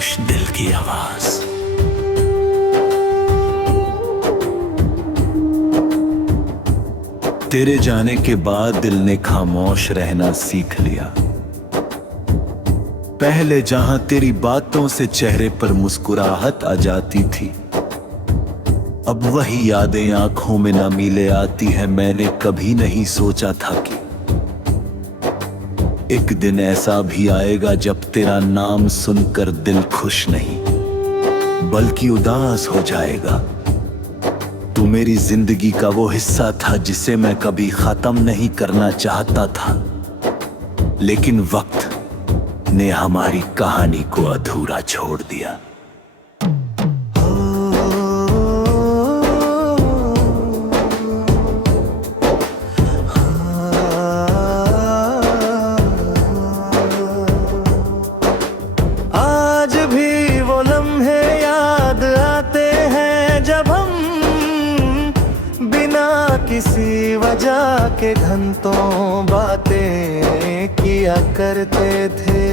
खुश दिल की आवाज। तेरे जाने के बाद दिल ने खामोश रहना सीख लिया। पहले जहां तेरी बातों से चेहरे पर मुस्कुराहट आ जाती थी, अब वही यादें आंखों में ना मिले आती है। मैंने कभी नहीं सोचा था कि एक दिन ऐसा भी आएगा जब तेरा नाम सुनकर दिल खुश नहीं बल्कि उदास हो जाएगा। तू मेरी जिंदगी का वो हिस्सा था जिसे मैं कभी खत्म नहीं करना चाहता था, लेकिन वक्त ने हमारी कहानी को अधूरा छोड़ दिया। आज भी वो लम्हे याद आते हैं जब हम बिना किसी वजह के घंटों बातें किया करते थे।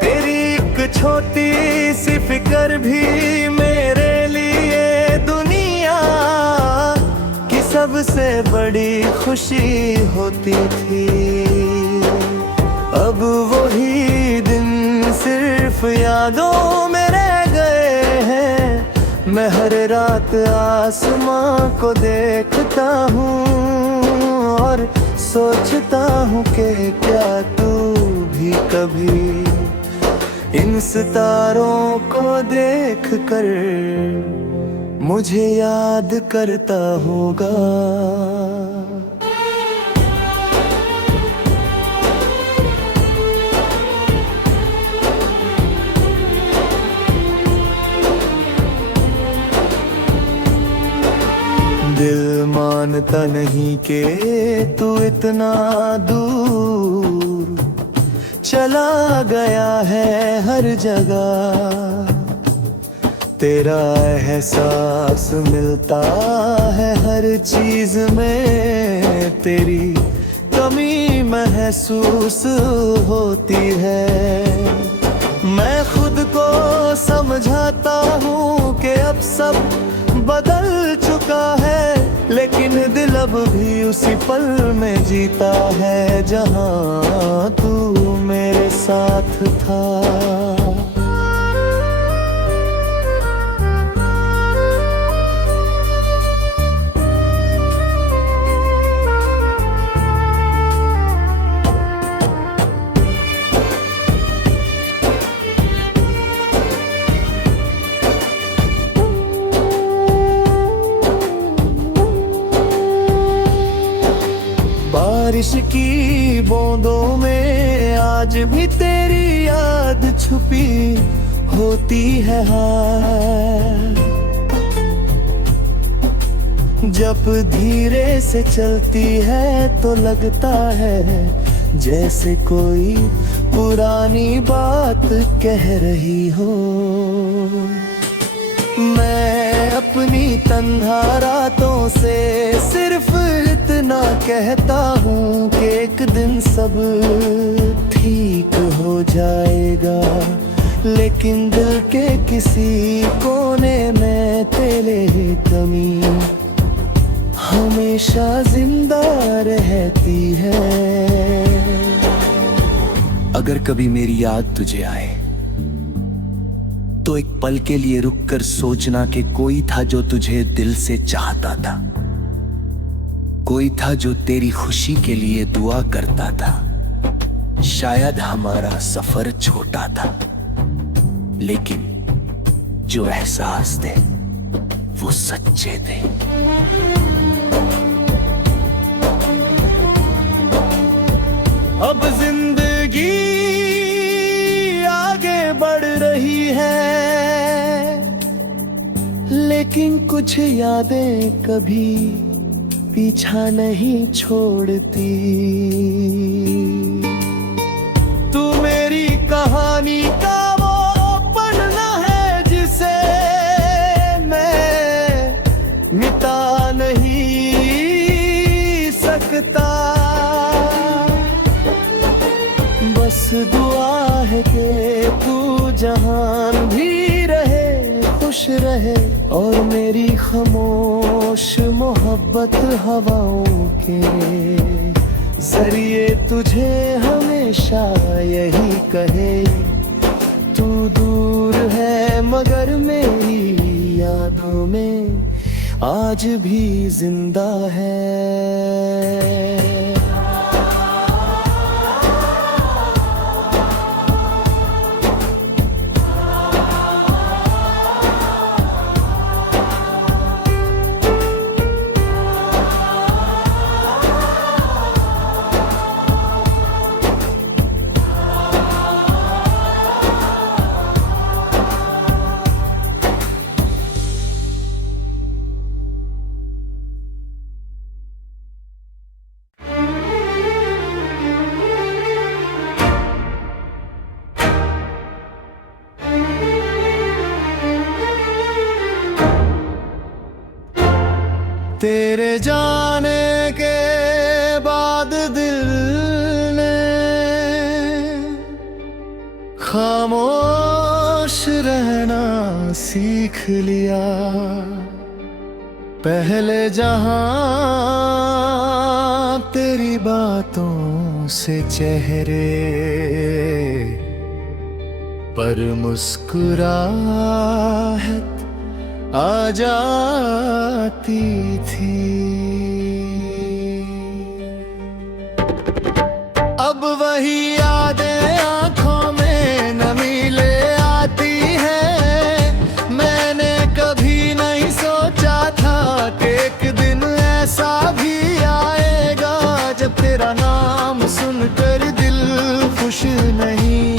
तेरी एक छोटी सी फिक्र भी मेरे लिए दुनिया की सबसे बड़ी खुशी होती थी। अब वही दिन सिर्फ यादों में रह गए हैं। मैं हर रात आसमां को देखता हूँ और सोचता हूँ कि क्या तू भी कभी इन सितारों को देख कर मुझे याद करता होगा। दिल मानता नहीं कि तू इतना दूर चला गया है हर जगह। तेरा एहसास मिलता है हर चीज में, तेरी कमी महसूस होती है। मैं खुद को समझाता हूँ कि अब सब बदल चुका है, लेकिन दिल अब भी उसी पल में जीता है जहां तू मेरे साथ था। बारिश की बूंदों में आज भी तेरी याद छुपी होती है। हाँ, जब धीरे से चलती है तो लगता है जैसे कोई पुरानी बात कह रही हो। मैं अपनी तन्हा रातों से सिर्फ इतना कहता हूँ कि एक दिन सब ठीक हो जाएगा, लेकिन दिल के किसी कोने में तेरे कमी हमेशा जिंदा रहती है। अगर कभी मेरी याद तुझे आए तो एक पल के लिए रुक कर सोचना कि कोई था जो तुझे दिल से चाहता था, कोई था जो तेरी खुशी के लिए दुआ करता था। शायद हमारा सफर छोटा था, लेकिन जो एहसास थे वो सच्चे थे। अब जिंदगी आगे बढ़ रही है, लेकिन कुछ यादें कभी पीछा नहीं छोड़ती। तू मेरी कहानी का वो पन्ना है जिसे मैं मिटा नहीं सकता। बस दुआ रहे और मेरी खामोश मोहब्बत हवाओं के जरिए तुझे हमेशा यही कहे, तू दूर है मगर मेरी यादों में आज भी जिंदा है। तेरे जाने के बाद दिल ने खामोश रहना सीख लिया। पहले जहां तेरी बातों से चेहरे पर मुस्कुराहट आ जाती थी, अब वही यादें आंखों में नमी ले आती हैं। मैंने कभी नहीं सोचा था कि एक दिन ऐसा भी आएगा जब तेरा नाम सुनकर दिल खुश नहीं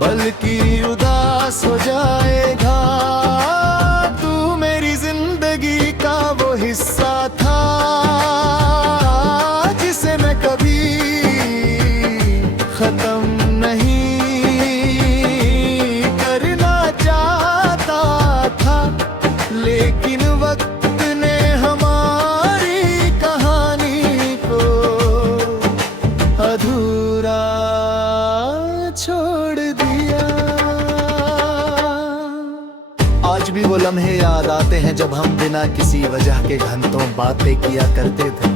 बल्कि उदास हो जाएगा। तू मेरी जिंदगी का वो हिस्सा था जिसे मैं कभी खत्म नहीं करना चाहता था, लेकिन वक्त ने हमारी कहानी को अधूरा छोड़ दिया। आज भी वो लम्हे याद आते हैं जब हम बिना किसी वजह के घंटों बातें किया करते थे।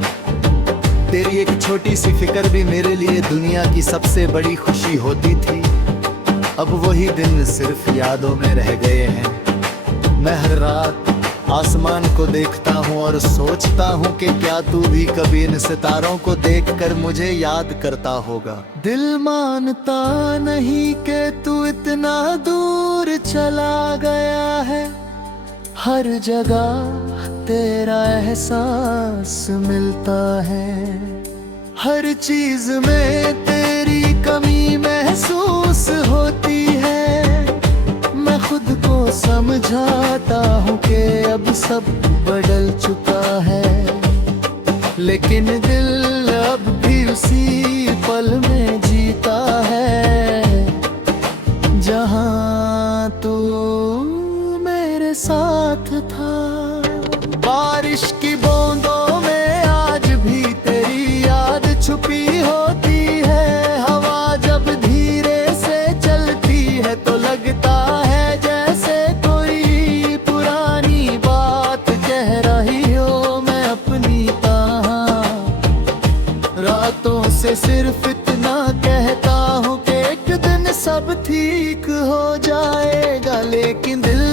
तेरी एक छोटी सी फिक्र भी मेरे लिए दुनिया की सबसे बड़ी खुशी होती थी। अब वही दिन सिर्फ यादों में रह गए हैं। मैं हर रात आसमान को देखता हूँ और सोचता हूँ कि क्या तू भी कभी इन सितारों को देखकर मुझे याद करता होगा। दिल मानता नहीं कि तू इतना दूर चला गया है, हर जगह तेरा एहसास मिलता है, हर चीज में तेरी कमी महसूस होती है। मैं खुद को समझाता हूँ कि अब सब बदल चुका है, लेकिन दिल अब भी उसी पल में जीता है जहाँ तू मेरे साथ था। बारिश की बूंदों में आज भी तेरी याद छुपी होती है। हवा जब धीरे से चलती है तो लगता है जैसे कोई पुरानी बात कह रही हो। मैं अपनी रातों से सिर्फ इतना कहता हूँ कि एक दिन सब ठीक हो जाएगा, लेकिन दिल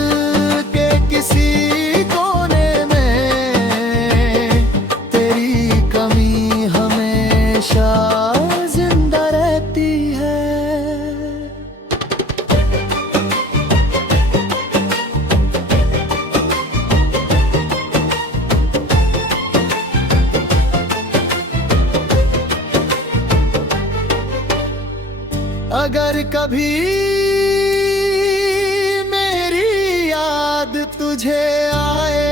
के किसी कोने में तेरी कमी हमेशा जिंदा रहती है। अगर कभी मेरी याद तुझे आए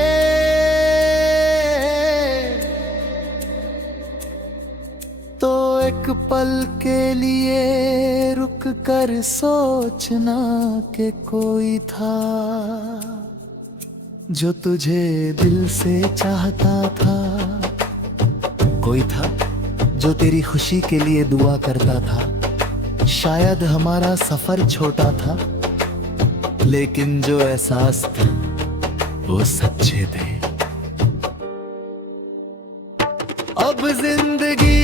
तो एक पल के लिए रुक कर सोचना कि कोई था जो तुझे दिल से चाहता था, कोई था जो तेरी खुशी के लिए दुआ करता था। शायद हमारा सफर छोटा था लेकिन जो एहसास थे वो सच्चे थे। अब जिंदगी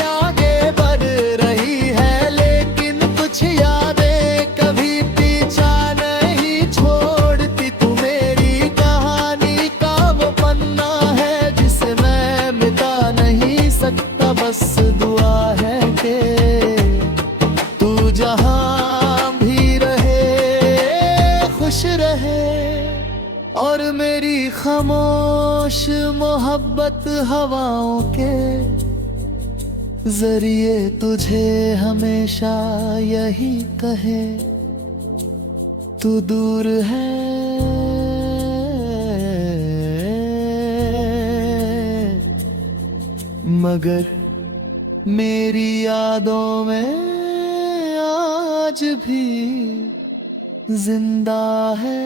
आगे बढ़ रही है, लेकिन कुछ यादें कभी पीछा नहीं छोड़ती। तू मेरी कहानी का वो पन्ना है जिसे मैं मिटा नहीं सकता। बस दुआ है कि तू जहां भी रहे खुश रहे, और मेरी खामोश मोहब्बत हवाओं के जरिए तुझे हमेशा यही कहे, तू दूर है मगर मेरी यादों में आज भी जिंदा है।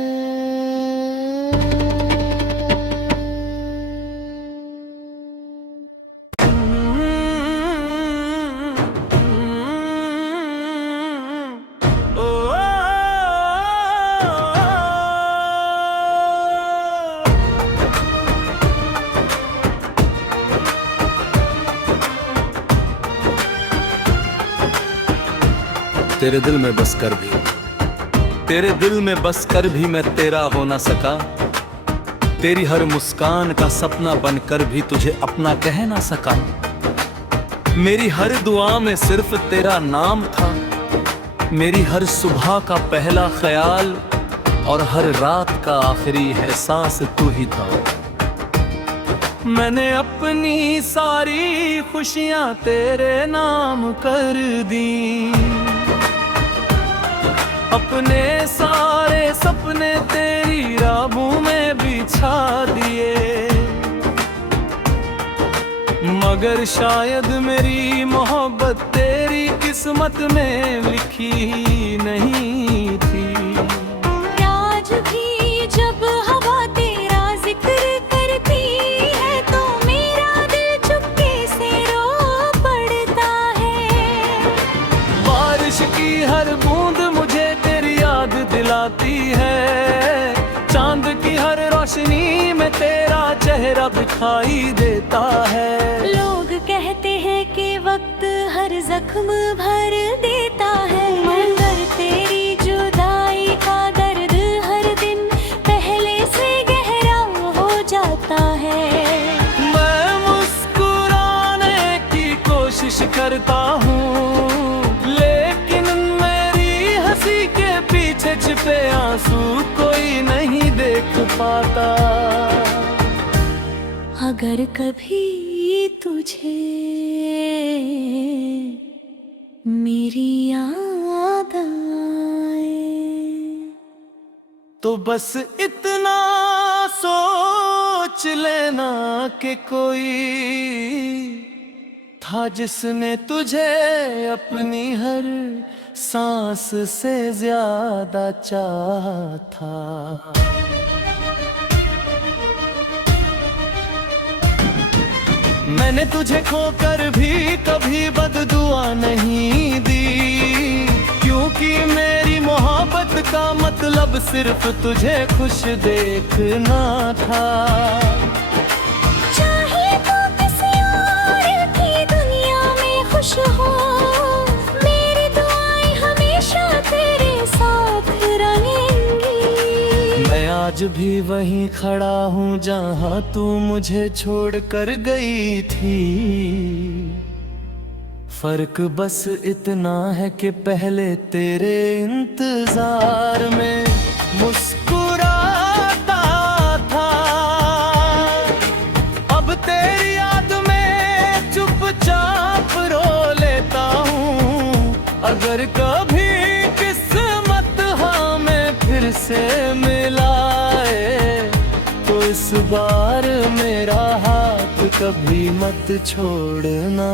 तेरे दिल में बस कर भी मैं तेरा हो ना सका। तेरी हर मुस्कान का सपना बनकर भी तुझे अपना कह ना सका। मेरी हर दुआ में सिर्फ तेरा नाम था, मेरी हर सुबह का पहला ख्याल और हर रात का आखिरी एहसास तू ही था। मैंने अपनी सारी खुशियां तेरे नाम कर दी, अपने सारे सपने तेरी राहों में बिछा दिए। मगर शायद मेरी मोहब्बत तेरी किस्मत में लिखी नहीं थी। आज भी जब हवा तेरा जिक्र करती है तो मेरा दिल चुपके से रो पड़ता है। बारिश की हर बूंद मुझे तेरी याद दिलाती है, चांद की हर रोशनी में तेरा चेहरा दिखाई देता है। लोग कहते हैं कि वक्त हर जख्म भर देता है, मगर तेरी जुदाई का दर्द हर दिन पहले से गहरा हो जाता है। मैं मुस्कुराने की कोशिश करता हूँ, लेकिन मेरी हंसी के पीछे छिपे आंसू कोई नहीं देख पाता। अगर कभी तुझे मेरी याद आए तो बस इतना सोच लेना कि कोई था जिसने तुझे अपनी हर सांस से ज्यादा चाहा था। मैंने तुझे खोकर भी कभी बददुआ नहीं दी, क्योंकि मेरी मोहब्बत का मतलब सिर्फ तुझे खुश देखना था। चाहे तो किसी और की दुनिया में खुश हो, मेरी दुआएं हमेशा तेरे साथ रहेंगी। मैं आज भी वहीं खड़ा हूँ जहाँ तू मुझे छोड़ कर गई थी। फर्क बस इतना है कि पहले तेरे इंतजार में मुस्कुराता था, अब तेरी याद में चुपचाप रो लेता हूँ। अगर कभी किस्मत हमें फिर से मिलाए तो इस बार मेरा हाथ कभी मत छोड़ना,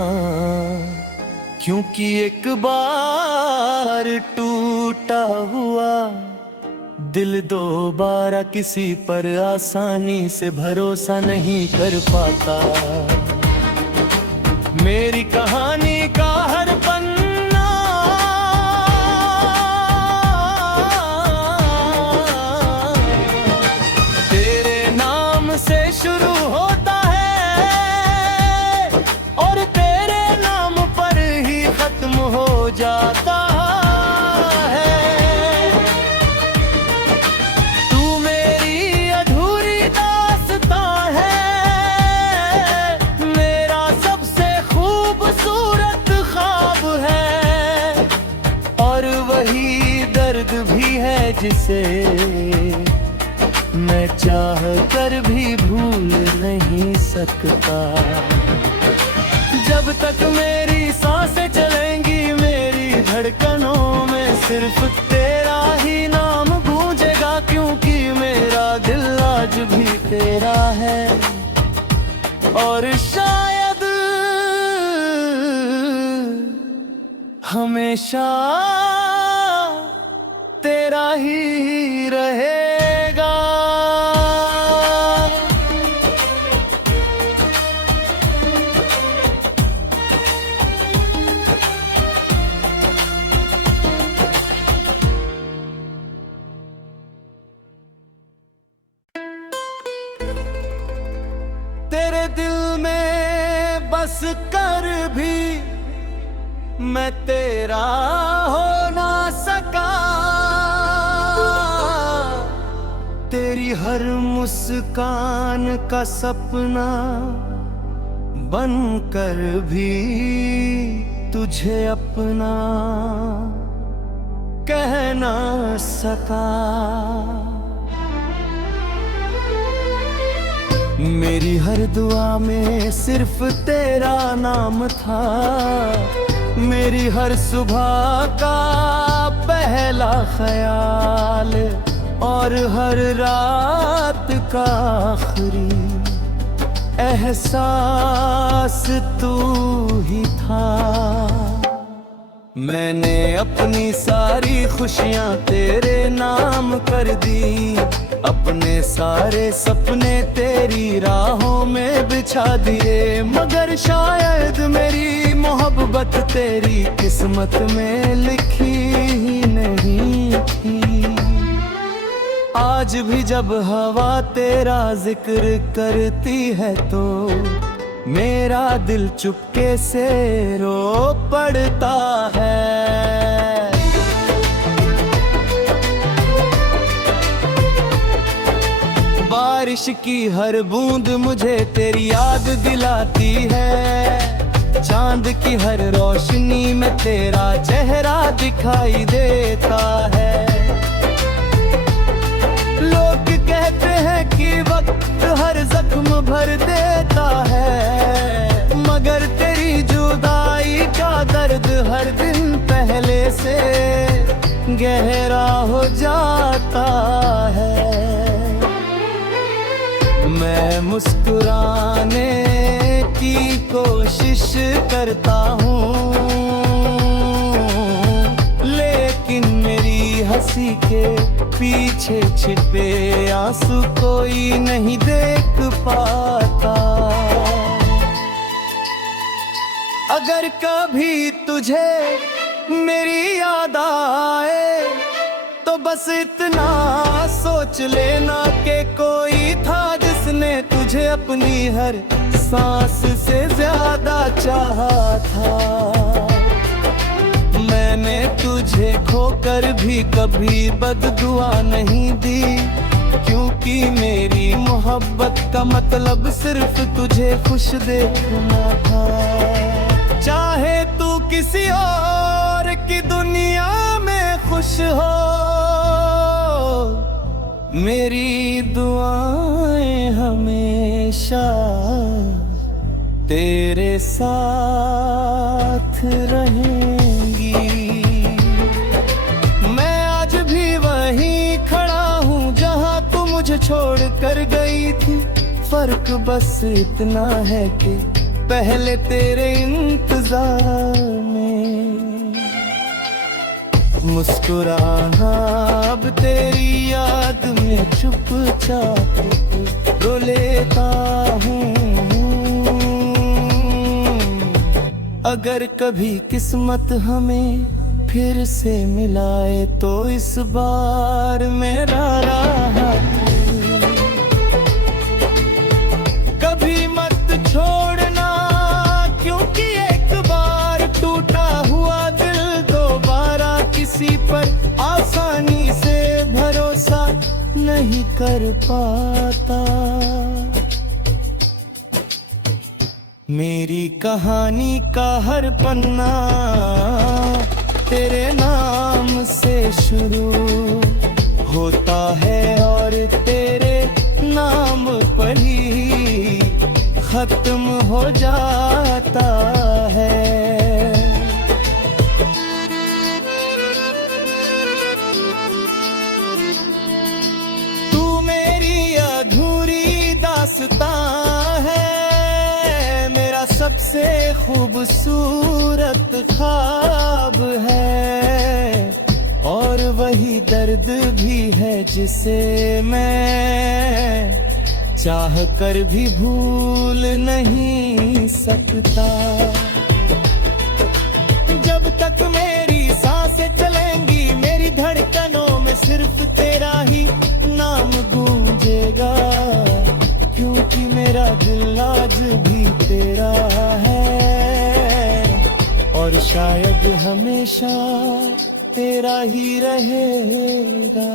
क्योंकि एक बार टूटा हुआ दिल दोबारा किसी पर आसानी से भरोसा नहीं कर पाता। मेरी कहानी का हर पन्ना शुरू होता है और तेरे नाम पर ही खत्म हो जाता है। तू मेरी अधूरी दास्तां है, मेरा सबसे खूबसूरत ख्वाब है, और वही दर्द भी है जिसे मैं चाह कर भी भूल नहीं सकता। जब तक मेरी सांसें चलेंगी मेरी धड़कनों में सिर्फ तेरा ही नाम गूंजेगा, क्योंकि मेरा दिल आज भी तेरा है और शायद हमेशा तेरा ही रहेगा। तेरे दिल में बस कर भी मैं तेरा हो ना सका, तेरी हर मुस्कान का सपना बनकर भी तुझे अपना कह ना सका। मेरी हर दुआ में सिर्फ तेरा नाम था, मेरी हर सुबह का पहला ख्याल और हर रात का आखिरी एहसास तू ही था। मैंने अपनी सारी खुशियां तेरे नाम कर दी, अपने सारे सपने तेरी राहों में बिछा दिए, मगर शायद मेरी मोहब्बत तेरी किस्मत में लिखी ही नहीं थी। आज भी जब हवा तेरा जिक्र करती है तो मेरा दिल चुपके से रो पड़ता है। बारिश की हर बूंद मुझे तेरी याद दिलाती है, चांद की हर रोशनी में तेरा चेहरा दिखाई देता है। लोग कहते हैं कि वक्त हर जख्म भर देता है, मगर तेरी जुदाई का दर्द हर दिन पहले से गहरा हो जाता है। मैं मुस्कुराने की कोशिश करता हूँ, लेकिन मेरी हंसी के पीछे छिपे आंसू कोई नहीं देख पाता। अगर कभी तुझे मेरी याद आए तो बस इतना सोच लेना कि कोई था जिसने तुझे अपनी हर सांस से ज्यादा चाहा था। मैंने तुझे खोकर भी कभी बददुआ नहीं दी, क्योंकि मेरी मोहब्बत का मतलब सिर्फ तुझे खुश देखना था। चाहे तू किसी और की दुनिया में खुश हो, मेरी दुआएं हमेशा तेरे साथ रहेंगी। मैं आज भी वहीं खड़ा हूँ जहाँ तू मुझे छोड़ कर गई थी, फर्क बस इतना है कि पहले तेरे इंतजार में मुस्कुराना अब तेरी याद में चुपचाप रो लेता हूँ। अगर कभी किस्मत हमें फिर से मिलाए तो इस बार मेरा राह कर पाता। मेरी कहानी का हर पन्ना तेरे नाम से शुरू होता है और तेरे नाम पर ही खत्म हो जाता है। तू मेरी अधूरी दास्तां है, मेरा सबसे खूबसूरत ख्वाब है, और वही दर्द भी है जिसे मैं चाह कर भी भूल नहीं सकता। जब तक मेरी सांसें चलेंगी मेरी धड़कनों में सिर्फ तेरा ही नाम गूंजेगा, क्योंकि मेरा दिल आज भी तेरा है और शायद हमेशा तेरा ही रहेगा।